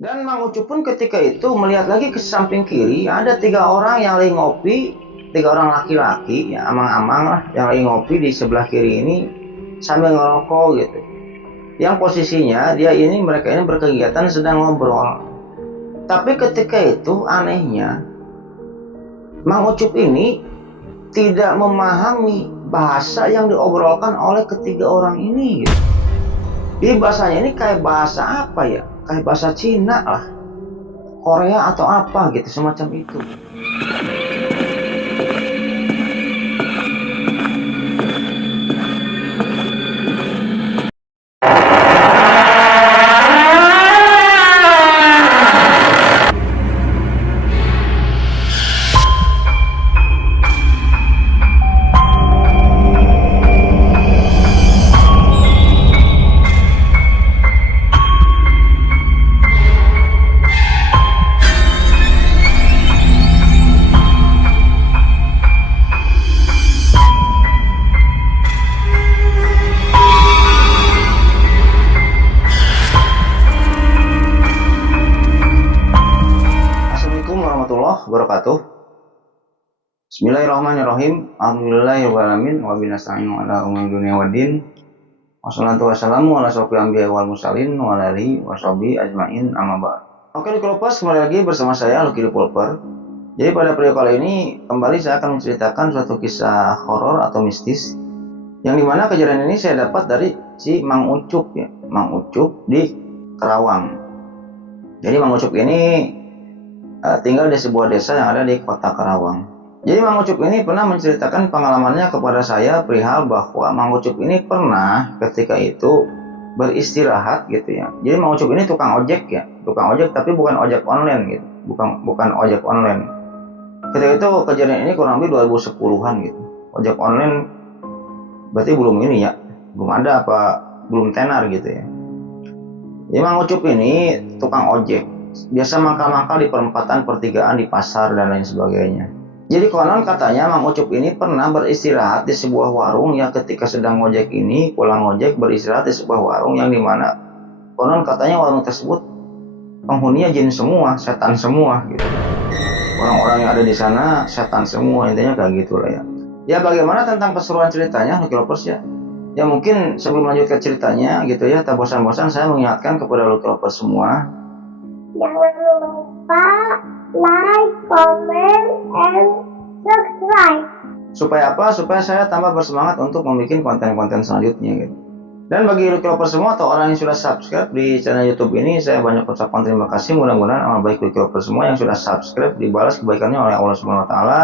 Dan Mang Ucup pun ketika itu melihat lagi ke samping kiri, ada 3 orang yang lagi ngopi, 3 orang laki-laki, ya amang-amang lah, yang lagi ngopi di sebelah kiri ini sambil ngerokok gitu. Yang posisinya mereka ini berkegiatan sedang ngobrol. Tapi ketika itu anehnya, Mang Ucup ini tidak memahami bahasa yang diobrolkan oleh ketiga orang ini gitu. Jadi bahasanya ini kayak bahasa apa ya? Kayak bahasa Cina lah, Korea atau apa gitu, semacam itu. Assalamualaikum warahmatullahi wabarakatuh. Bismillahirrahmanirrahim. Alhamdulillahirrahmanirrahim. Wabinasta'inu ala umum dunia waddin. Wassalatu wassalamu ala sofil anbiya wal mursalin wa ala alihi washabihi ajmain amma ba'd. Oke Lucky kembali lagi bersama saya Lucky Developer. Jadi pada video kali ini kembali saya akan menceritakan suatu kisah horor atau mistis, yang dimana kejadian ini saya dapat dari si Mang Ucup ya, Mang Ucup di Kerawang. Jadi Mang Ucup ini tinggal di sebuah desa yang ada di kota Kerawang. Jadi Mang Ucup ini pernah menceritakan pengalamannya kepada saya perihal bahwa Mang Ucup ini pernah ketika itu beristirahat gitu ya. Jadi Mang Ucup ini tukang ojek ya, tukang ojek tapi bukan ojek online gitu, bukan ojek online. Ketika itu kejadian ini kurang lebih 2010-an gitu. Ojek online berarti belum ini ya, belum ada apa, belum tenar gitu ya. Jadi Mang Ucup ini tukang ojek, biasa mangkal-mangkal di perempatan, pertigaan, di pasar dan lain sebagainya. Jadi konon katanya Mang Ucup ini pernah beristirahat di sebuah warung ya, ketika sedang ngojek ini pulang ngojek beristirahat di sebuah warung yang dimana konon katanya warung tersebut penghuninya jin semua, setan semua gitu. Orang-orang yang ada di sana setan semua, intinya kayak gitulah ya. Ya bagaimana tentang keseruan ceritanya Lucky Lovers ya? Ya mungkin sebelum lanjut ke ceritanya gitu ya, tak bosan-bosan saya mengingatkan kepada Lucky Lovers semua, jangan lupa like, comment, and subscribe. Supaya apa? Supaya saya tambah bersemangat untuk membuat konten-konten selanjutnya gitu. Dan bagi Lucky Lovers semua atau orang yang sudah subscribe di channel YouTube ini, saya banyak ucapkan terima kasih. Mudah-mudahan amal baik Lucky Lovers semua yang sudah subscribe dibalas kebaikannya oleh Allah Subhanahu wa taala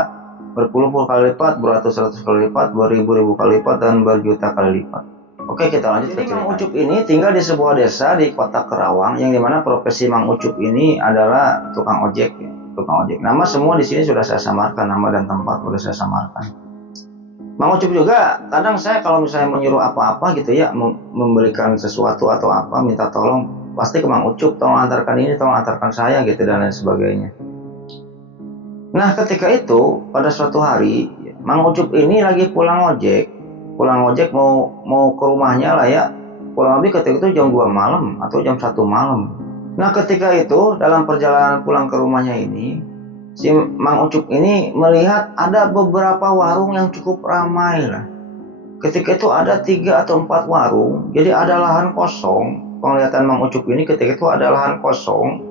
berpuluh-puluh kali lipat, beratus-ratus kali lipat, beribu-ribu kali lipat, dan berjuta kali lipat. Oke, kita lanjut ke cerita. Mang Ucup ini tinggal di sebuah desa di kota Kerawang, yang dimana profesi Mang Ucup ini adalah tukang ojek ya, tukang ojek. Nama semua di sini sudah saya samarkan, nama dan tempat sudah saya samarkan. Mang Ucup juga kadang saya kalau misalnya menyuruh apa-apa gitu ya, memberikan sesuatu atau apa, minta tolong, pasti ke Mang Ucup, tolong antarkan ini, tolong antarkan saya gitu dan lain sebagainya. Nah ketika itu pada suatu hari Mang Ucup ini lagi pulang ojek mau ke rumahnya lah ya, kurang lebih ketika itu jam 2 malam atau jam 1 malam. Nah ketika itu dalam perjalanan pulang ke rumahnya ini, si Mang Ucup ini melihat ada beberapa warung yang cukup ramai lah. Ketika itu ada 3 atau 4 warung, jadi ada lahan kosong. Penglihatan Mang Ucup ini ketika itu ada lahan kosong.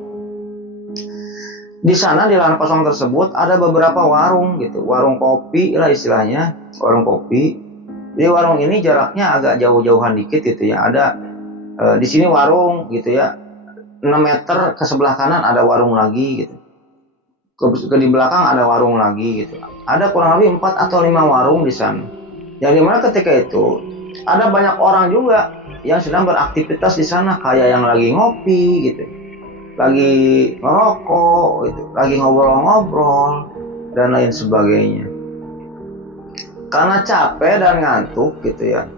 Di sana di lahan kosong tersebut ada beberapa warung gitu, warung kopi lah istilahnya, warung kopi. Di warung ini jaraknya agak jauh-jauhan dikit gitu ya. Ada di sini warung gitu ya, 6 meter ke sebelah kanan ada warung lagi gitu. Ke di belakang ada warung lagi gitu. Ada kurang lebih 4 atau 5 warung di sana. Yang dimana ketika itu ada banyak orang juga yang sedang beraktivitas di sana, kayak yang lagi ngopi gitu, lagi ngerokok gitu, lagi ngobrol-ngobrol dan lain sebagainya. Karena capek dan ngantuk gitu ya,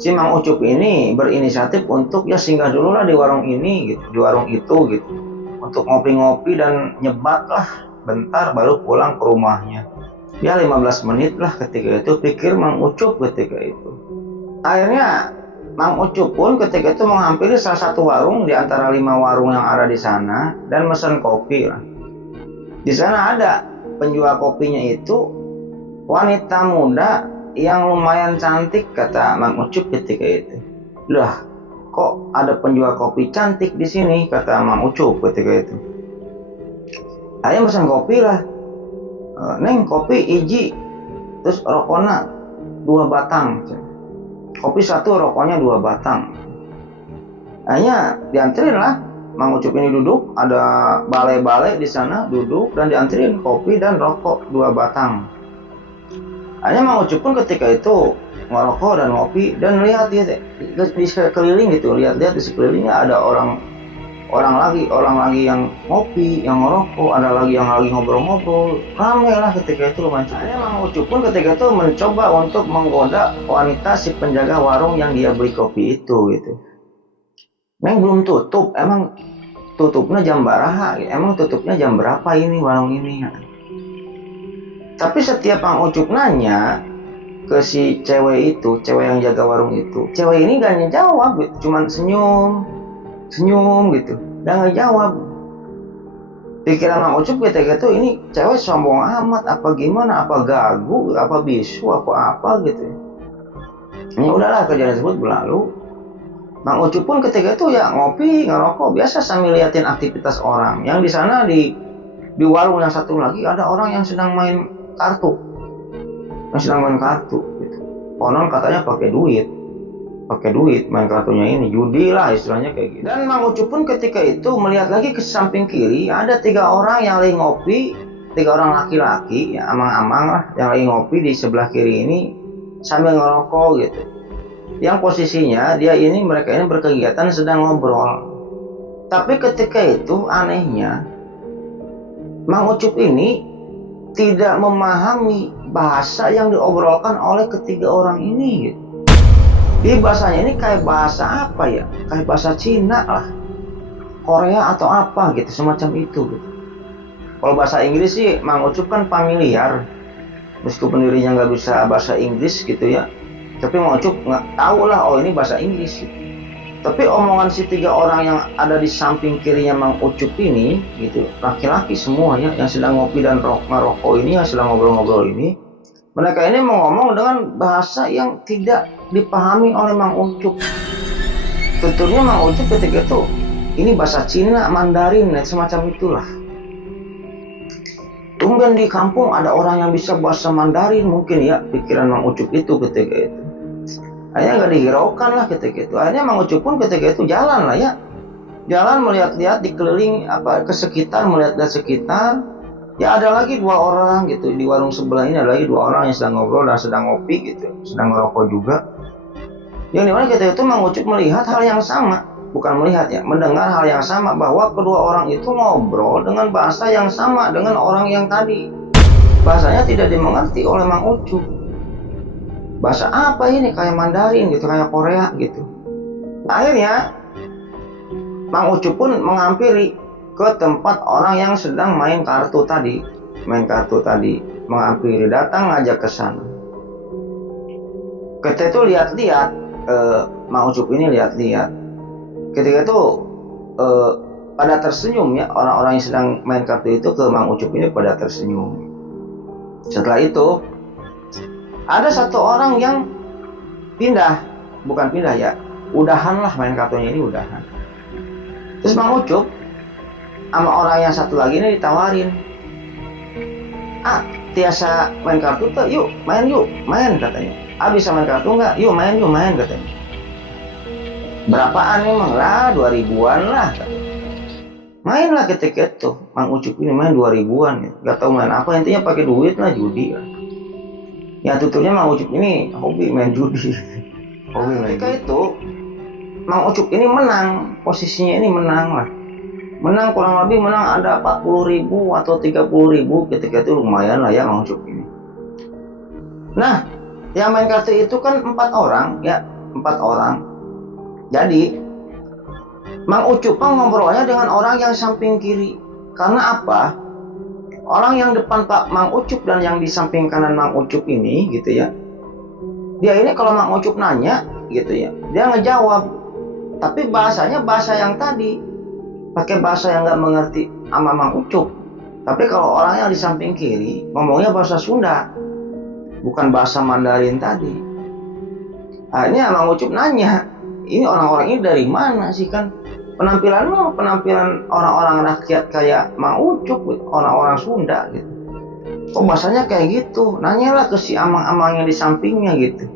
si Mang Ucup ini berinisiatif untuk ya singgah dulu lah di warung ini gitu, di warung itu gitu, untuk ngopi-ngopi dan nyebat lah bentar baru pulang ke rumahnya. Ya 15 menit lah ketika itu, pikir Mang Ucup ketika itu. Akhirnya Mang Ucup pun ketika itu menghampiri salah satu warung di antara 5 warung yang ada di sana dan mesen kopi lah. Di sana ada penjual kopinya itu wanita muda yang lumayan cantik, kata Mang Ucup ketika itu. Lah, kok ada penjual kopi cantik di sini, kata Mang Ucup ketika itu. Ayo pesan kopi lah. Neng, kopi iji, terus rokoknya 2 batang. Kopi 1, rokoknya 2 batang. Hanya dianterin lah. Mang Ucup ini duduk, ada balai-balai di sana, duduk dan dianterin kopi dan rokok 2 batang. Hanya Mang Ucup pun ketika itu ngerokok dan ngopi dan lihat dia di sekeliling gitu, lihat-lihat di sekelilingnya ada orang lagi yang ngopi, yang ngerokok, ada lagi yang lagi ngobrol-ngobrol, ramai lah ketika itu lumayan. Hanya Mang Ucup pun ketika itu mencoba untuk menggoda wanita si penjaga warung yang dia beli kopi itu gitu. Neng, belum tutup, emang tutupnya jam baraha, emang tutupnya jam berapa ini warung ini? Tapi setiap Mang Ucup nanya ke si cewek itu, cewek yang jaga warung itu, cewek ini gak ngejawab, cuman senyum gitu, dan gak jawab. Pikiran Mang Ucup ketika itu, ini cewek sombong amat, apa gimana, apa gagu, apa bisu, apa gitu. Ya udahlah, kejadian tersebut berlalu. Mang Ucup pun ketika itu ya ngopi, ngerokok, biasa sambil liatin aktivitas orang. Yang di sana di warung yang satu lagi ada orang yang sedang main kartu, gitu. Konon katanya pakai duit main kartunya ini, judi lah istilahnya kayak gitu. Dan Mang Ucup pun ketika itu melihat lagi ke samping kiri ada 3 orang yang lagi ngopi, 3 orang laki-laki ya, amang-amang lah yang lagi ngopi di sebelah kiri ini sambil ngerokok gitu. Yang posisinya mereka ini berkegiatan sedang ngobrol. Tapi ketika itu anehnya Mang Ucup ini tidak memahami bahasa yang diobrolkan oleh ketiga orang ini gitu. Jadi bahasanya ini kayak bahasa apa ya? Kayak bahasa Cina lah, Korea atau apa gitu, semacam itu gitu. Kalau bahasa Inggris sih Mang Ucup kan familiar, meskipun dirinya nggak bisa bahasa Inggris gitu ya. Tapi Mang Ucup nggak tahu lah, oh ini bahasa Inggris gitu. Tapi omongan si 3 orang yang ada di samping kirinya Mang Ucup ini gitu, laki-laki semua ya, yang sedang ngopi dan ngerokok ini, yang sedang ngobrol-ngobrol ini, mereka ini mau ngomong dengan bahasa yang tidak dipahami oleh Mang Ucup. Tentunya Mang Ucup ketika itu ini bahasa Cina, Mandarin, semacam itulah. Tumben di kampung ada orang yang bisa bahasa Mandarin mungkin ya, pikiran Mang Ucup itu ketika itu. Akhirnya nggak dihiraukan lah ketika itu. Akhirnya Mang Ucup pun ketika itu jalan lah ya, jalan melihat-lihat dikeliling ke sekitar, melihat-lihat sekitar. Ya ada lagi 2 orang gitu di warung sebelah ini, ada lagi 2 orang yang sedang ngobrol dan sedang ngopi gitu, sedang ngerokok juga. Yang dimana ketika itu Mang Ucup melihat hal yang sama, bukan melihat ya, mendengar hal yang sama, bahwa kedua orang itu ngobrol dengan bahasa yang sama dengan orang yang tadi. Bahasanya tidak dimengerti oleh Mang Ucup. Bahasa apa ini? Kayak Mandarin gitu, kayak Korea gitu. Nah, akhirnya Mang Ucup pun menghampiri ke tempat orang yang sedang main kartu tadi, menghampiri, datang ngajak ke sana. Ketika itu lihat-lihat, Mang Ucup ini lihat-lihat. Ketika itu pada tersenyum ya, orang-orang yang sedang main kartu itu ke Mang Ucup ini pada tersenyum. Setelah itu ada 1 orang yang bukan pindah ya, udahan lah, main kartunya ini udahan. Terus Mang Ucup sama orang yang satu lagi ini ditawarin, tiasa main kartu tuh, yuk main katanya. Bisa main kartu nggak? Yuk main katanya. Berapaan emang lah? 2000-an lah katanya. Main lah ketika itu Mang Ucup ini main 2000-an ya. Gak tau main apa, intinya pakai duit lah, judi lah. Ya tutupnya Mang Ucup ini hobi main judi. Ketika itu Mang Ucup ini menang, posisinya ini menang lah. Menang kurang lebih ada 40.000 atau 30.000 ketika itu, lumayan lah ya Mang Ucup ini. Nah, yang main kartu itu kan 4 orang ya, 4 orang. Jadi Mang Ucup ngobrolnya dengan orang yang samping kiri. Karena apa? Orang yang depan Pak Mang Ucup dan yang di samping kanan Mang Ucup ini gitu ya, dia ini kalau Mang Ucup nanya gitu ya. Dia ngejawab, tapi bahasanya bahasa yang tadi, pakai bahasa yang nggak mengerti sama Mang Ucup. Tapi kalau orang yang di samping kiri ngomongnya bahasa Sunda, bukan bahasa Mandarin tadi. Akhirnya Mang Ucup nanya, ini orang-orang ini dari mana sih? Kan penampilan orang-orang rakyat kayak Mang Ucup, orang-orang Sunda gitu. Kok bahasanya kayak gitu? Nanyalah ke si amang-amang yang di sampingnya gitu.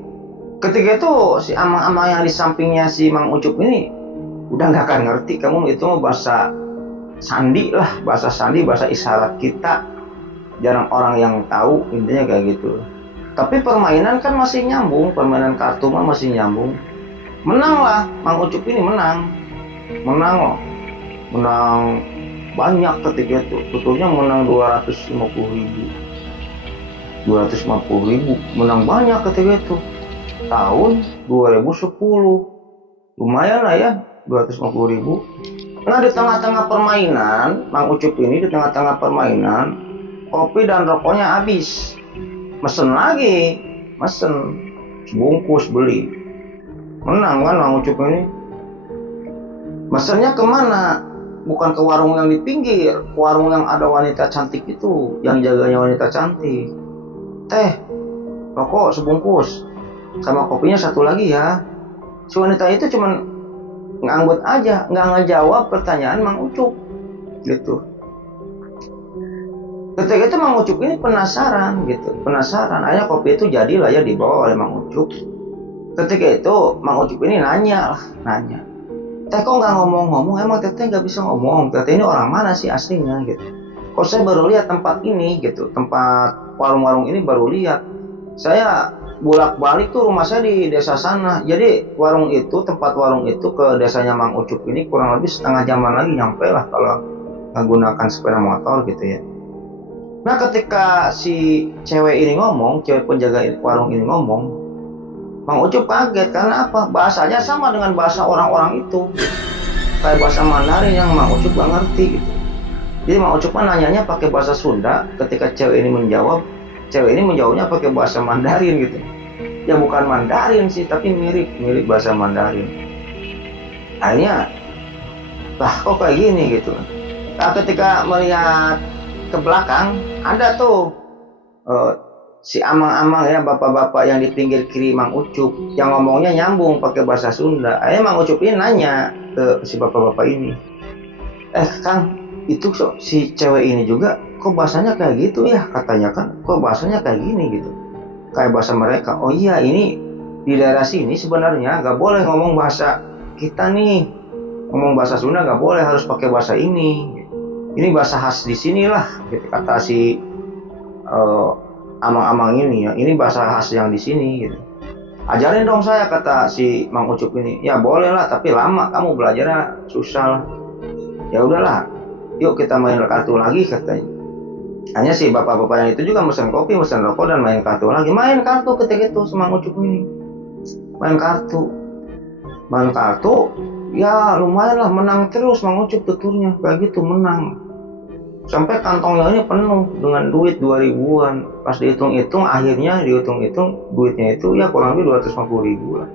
Ketika itu si amang-amang yang di sampingnya si Mang Ucup ini udah nggak akan ngerti, kamu itu bahasa sandi lah, bahasa sandi, bahasa isyarat kita, jarang orang yang tahu, intinya kayak gitu. Tapi permainan kan masih nyambung, permainan kartu mah masih nyambung. Menang lah, Mang Ucup ini menang loh, menang banyak ketika itu, betulnya menang 250.000, menang banyak ketika itu, tahun 2010, lumayan lah ya, 250.000. Nah di tengah-tengah permainan, Mang Ucup ini di tengah-tengah permainan, kopi dan rokoknya habis, mesen lagi, sebungkus beli, menang kan Mang Ucup ini. Mesennya kemana? Bukan ke warung yang di pinggir, warung yang ada wanita cantik itu, yang jaganya wanita cantik. Teh, rokok sebungkus, sama kopinya satu lagi ya. Si wanita itu cuman nganggut aja, nggak ngejawab pertanyaan Mang Ucup gitu. Ketika itu Mang Ucup ini penasaran, akhirnya kopi itu jadilah ya dibawa oleh Mang Ucup. Ketika itu Mang Ucup ini nanya, teh kok nggak ngomong-ngomong, emang teteh nggak bisa ngomong, teteh ini orang mana sih aslinya gitu. Kok saya baru lihat tempat ini gitu, tempat warung-warung ini baru lihat. Saya bolak-balik tuh, rumah saya di desa sana, jadi tempat warung itu ke desanya Mang Ucup ini kurang lebih setengah jaman lagi nyampe lah kalau menggunakan sepeda motor gitu ya. Nah ketika si cewek penjaga warung ini ngomong, Mang Ucup kaget karena apa? Bahasanya sama dengan bahasa orang-orang itu, kayak bahasa Mandarin yang Mang Ucup gak ngerti gitu. Jadi Mang Ucup nanyanya pakai bahasa Sunda, ketika cewek ini menjawabnya pakai bahasa Mandarin gitu. Ya bukan Mandarin sih, tapi mirip bahasa Mandarin. Akhirnya, lah kok kayak gini gitu. Nah, ketika melihat ke belakang, ada tuh si amang-amang ya, bapak-bapak yang di pinggir kiri Mang Ucup, yang ngomongnya nyambung pakai bahasa Sunda. Akhirnya Mang Ucup ini nanya ke si bapak-bapak ini, Kang, itu si cewek ini juga kok bahasanya kayak gitu ya, katanya kan kok bahasanya kayak gini gitu, kayak bahasa mereka. Oh iya, ini di daerah sini sebenarnya nggak boleh ngomong bahasa kita nih, ngomong bahasa Sunda nggak boleh, harus pakai bahasa ini bahasa khas di sini lah gitu, kata si amang-amang ini ya, ini bahasa khas yang di sini gitu. Ajarin dong saya, kata si Mang Ucup ini. Ya boleh lah, tapi lama kamu belajarnya, susah lah. Ya udahlah, yuk kita main kartu lagi, katanya. Hanya si bapak-bapak yang itu juga mesen kopi, mesen rokok, dan main kartu lagi. Main kartu ketika itu Mang Ucup ini, main kartu, ya lumayan lah, menang terus Mang Ucup tuturnya kayak gitu, menang. Sampai kantongnya ini penuh dengan duit 2.000-an. Pas dihitung-hitung, akhirnya duitnya itu ya kurang lebih 250.000 lah.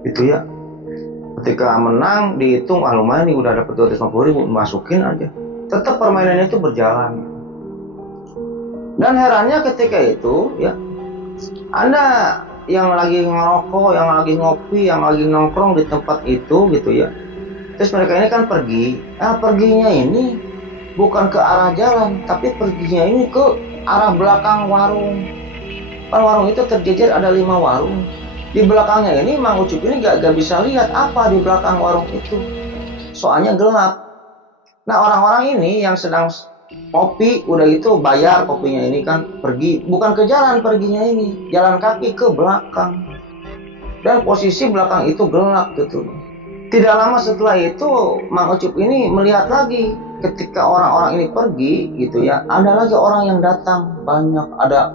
Itu ya. Ketika menang dihitung, lumayan nih, udah dapat 250.000, masukin aja. Tetap permainannya itu berjalan. Dan herannya ketika itu ya, ada yang lagi ngerokok, yang lagi ngopi, yang lagi nongkrong di tempat itu gitu ya. Terus mereka ini kan pergi. Perginya ini bukan ke arah jalan, tapi perginya ini ke arah belakang warung. Kan warung itu terjejer ada 5 warung. Di belakangnya ini Mang Ucup ini gak bisa lihat apa di belakang warung itu, soalnya gelap. Nah orang-orang ini yang sedang kopi, udah gitu bayar kopinya ini kan, pergi, bukan ke jalan, perginya ini jalan kaki ke belakang. Dan posisi belakang itu gelap gitu. Tidak lama setelah itu Mang Ucup ini melihat lagi, ketika orang-orang ini pergi gitu ya, ada lagi orang yang datang banyak, ada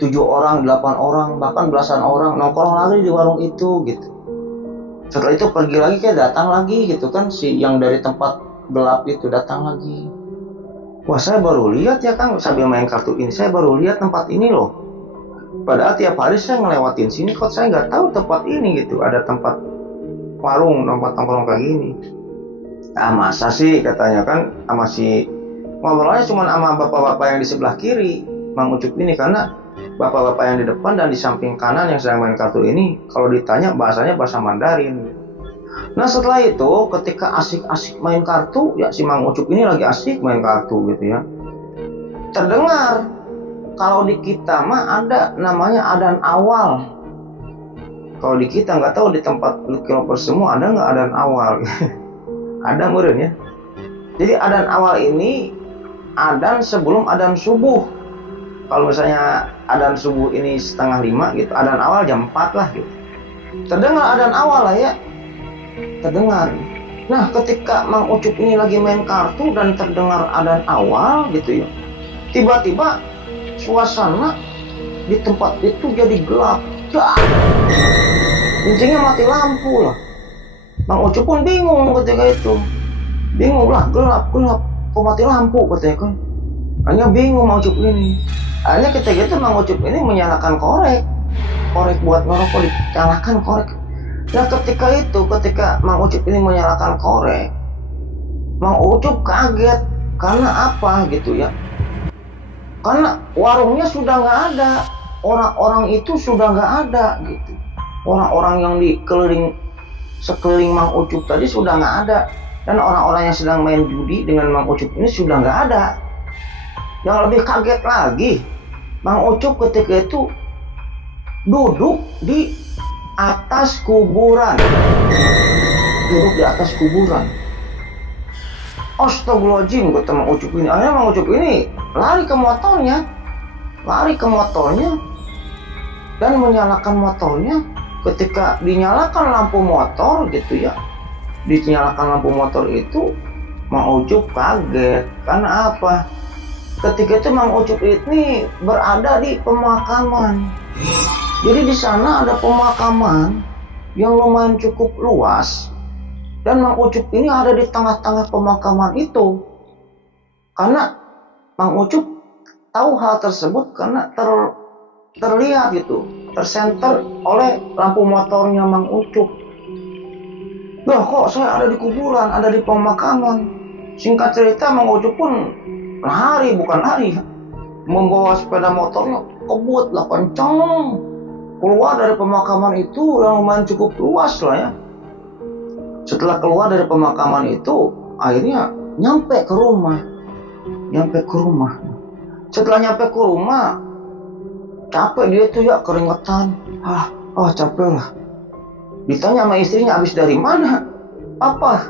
7 orang, 8 orang, bahkan belasan orang nongkrong lagi di warung itu gitu. Setelah itu pergi lagi, kayak datang lagi gitu kan, si yang dari tempat gelap itu datang lagi. Wah, saya baru lihat ya Kang, sambil main kartu ini, saya baru lihat tempat ini loh. Padahal tiap hari saya ngelewatin sini, kok saya nggak tahu tempat ini gitu, ada tempat warung, tempat nongkrong kayak gini. Ah masa sih, katanya kan sama si, ngobrolnya cuma sama bapak-bapak yang di sebelah kiri Mang Ucup ini, karena bapak-bapak yang di depan dan di samping kanan yang sedang main kartu ini kalau ditanya bahasanya bahasa Mandarin. Nah setelah itu ketika asik-asik main kartu ya, si Mang Ucup ini lagi asik main kartu gitu ya, terdengar kalau di kita mah ada namanya adzan awal. Kalau di kita nggak tahu di tempat Lover semua ada nggak adzan awal. Ada meureun ya. Jadi adzan awal ini adzan sebelum adzan subuh. Kalau misalnya adzan subuh ini 4:30 gitu, adzan awal jam 4 lah gitu. Terdengar adzan awal lah ya. Terdengar. Nah ketika Mang Ucup ini lagi main kartu dan terdengar adzan awal gitu ya, tiba-tiba suasana di tempat itu jadi gelap. Intinya mati lampu lah. Mang Ucup pun bingung ketika itu. Bingung lah, gelap, kok mati lampu katanya kan. Hanya bingung Mang Ucup ini. Akhirnya ketika itu Mang Ucup ini menyalakan korek buat ngerokok, dinyalakan korek. Nah ketika Mang Ucup ini menyalakan korek, Mang Ucup kaget. Karena apa gitu ya? Karena warungnya sudah nggak ada, orang-orang itu sudah nggak ada gitu. Orang-orang yang sekeliling Mang Ucup tadi sudah nggak ada, dan orang-orang yang sedang main judi dengan Mang Ucup ini sudah nggak ada. Yang lebih kaget lagi, Mang Ucup ketika itu duduk di atas kuburan. Duduk di atas kuburan. Astagfirullahaladzim, kata Mang Ucup ini. Akhirnya Mang Ucup ini lari ke motornya dan menyalakan motornya. Ketika dinyalakan lampu motor gitu ya, dinyalakan lampu motor itu, Mang Ucup kaget. Karena apa? Ketika itu Mang Ucup ini berada di pemakaman. Jadi di sana ada pemakaman yang lumayan cukup luas, dan Mang Ucup ini ada di tengah-tengah pemakaman itu. Karena Mang Ucup tahu hal tersebut karena terlihat gitu, tersenter oleh lampu motornya Mang Ucup. Loh kok saya ada di kuburan, ada di pemakaman. Singkat cerita Mang Ucup pun bukan lari, membawa sepeda motornya kebut lah kenceng keluar dari pemakaman itu yang lumayan cukup luas lah ya. Setelah keluar dari pemakaman itu, akhirnya nyampe ke rumah. Setelah nyampe ke rumah, capek dia tuh ya, keringetan. Capek lah. Ditanya sama istrinya, habis dari mana? Apa?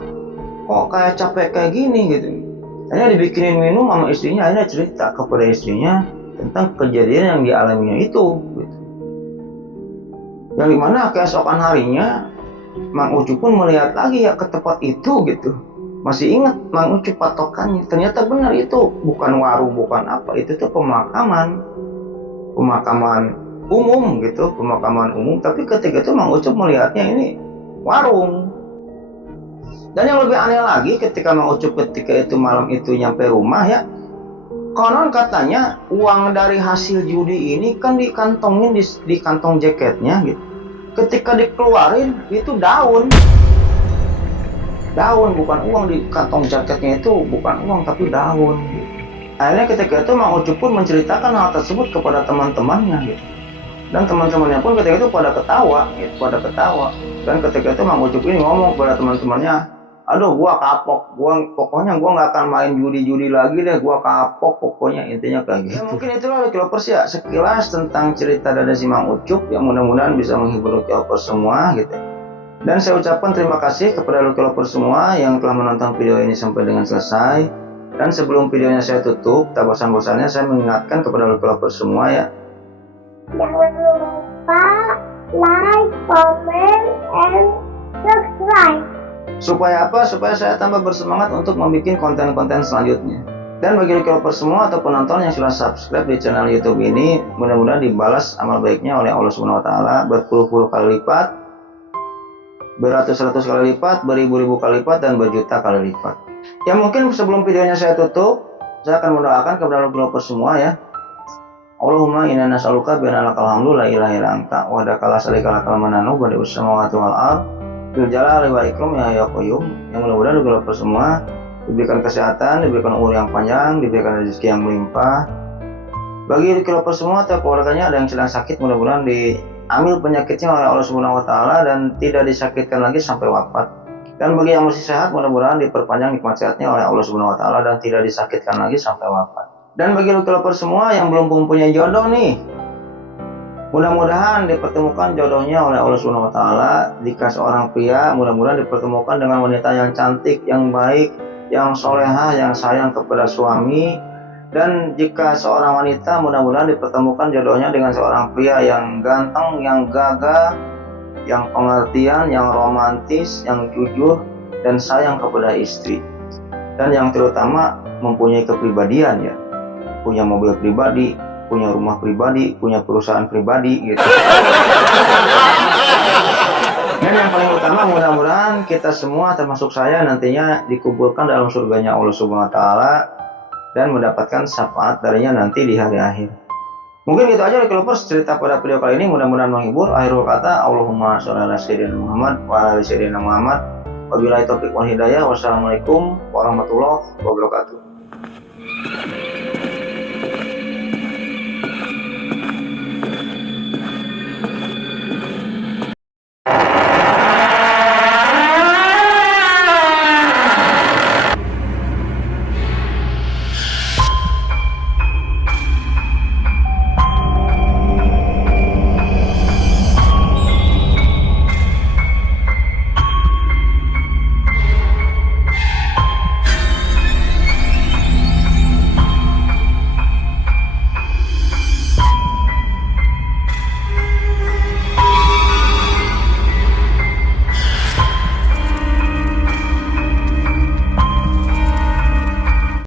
Kok kayak capek kayak gini gitu. Akhirnya dibikinin minum sama istrinya. Akhirnya cerita kepada istrinya tentang kejadian yang dialaminya itu gitu. Yang dimana keesokan harinya Mang Ucup pun melihat lagi ya ke tempat itu gitu. Masih ingat Mang Ucup patokannya. Ternyata benar itu bukan warung, bukan apa. Itu tuh pemakaman umum gitu, pemakaman umum. Tapi ketika itu Mang Ucup melihatnya ini warung. Dan yang lebih aneh lagi, ketika Mang Ucup ketika itu malam itu nyampe rumah ya, konon katanya uang dari hasil judi ini kan dikantongin di kantong jaketnya gitu. Ketika dikeluarin itu daun, bukan uang. Di kantong jaketnya itu bukan uang tapi daun gitu. Akhirnya ketika itu Mang Ucup pun menceritakan hal tersebut kepada teman-temannya gitu. Dan teman-temannya pun ketika itu pada ketawa. Dan ketika itu Mang Ucup ini ngomong kepada teman-temannya, aduh gua kapok, pokoknya gua nggak akan main judi-judi lagi deh, gua kapok pokoknya, intinya kayak gitu. Ya, mungkin itulah Lovers ya, sekilas tentang cerita dari si Mang Ucup yang mudah-mudahan bisa menghibur Lovers semua gitu. Dan saya ucapkan terima kasih kepada Lovers semua yang telah menonton video ini sampai dengan selesai. Dan sebelum videonya saya tutup, tak bosan-bosannya saya mengingatkan kepada Lovers semua ya, jangan lupa like, comment, and subscribe. Supaya apa? Supaya saya tambah bersemangat untuk membuat konten-konten selanjutnya. Dan bagi Lovers semua atau penonton yang sudah subscribe di channel YouTube ini, mudah-mudahan dibalas amal baiknya oleh Allah Subhanahu Wa Taala berpuluh-puluh kali lipat, beratus-ratus kali lipat, beribu-ribu kali lipat, dan berjuta kali lipat. Ya mungkin sebelum videonya saya tutup, saya akan mendoakan kepada Lovers semua ya. Allahumma inna nas'aluka bi anna lakal hamdu la ilaha illa anta wahdaka la syarika lakal mananu badi'us samawati wal ard bil jalali wal ikram ya hayyu qayyum. Yang mudah-mudahan kita semua diberikan kesehatan, diberikan umur yang panjang, diberikan rezeki yang melimpah. Bagi kita semua atau keluarganya ada yang sedang sakit, mudah-mudahan diambil penyakitnya oleh Allah Subhanahu wa taala dan tidak disakitkan lagi sampai wafat. Dan bagi yang masih sehat, mudah-mudahan diperpanjang nikmat sehatnya oleh Allah Subhanahu wa taala dan tidak disakitkan lagi sampai wafat. Dan bagi lover semua yang belum mempunyai jodoh nih, mudah-mudahan dipertemukan jodohnya oleh Allah Subhanahu wa taala. Jika seorang pria, mudah-mudahan dipertemukan dengan wanita yang cantik, yang baik, yang solehah, yang sayang kepada suami. Dan jika seorang wanita, mudah-mudahan dipertemukan jodohnya dengan seorang pria yang ganteng, yang gagah, yang pengertian, yang romantis, yang jujur dan sayang kepada istri. Dan yang terutama mempunyai kepribadian ya. Punya mobil pribadi, punya rumah pribadi, punya perusahaan pribadi gitu. Dan yang paling utama, mudah-mudahan kita semua termasuk saya nantinya dikumpulkan dalam surganya Allah Subhanahu wa taala dan mendapatkan syafaat darinya nanti di hari akhir. Mungkin gitu aja Lovers cerita pada video kali ini, mudah-mudahan menghibur. Akhirul kata, Allahumma sholli ala sayyidina Muhammad wa ala ali sayyidina Muhammad. Wabillahi taufiq wal hidayah. Wassalamualaikum warahmatullahi wabarakatuh.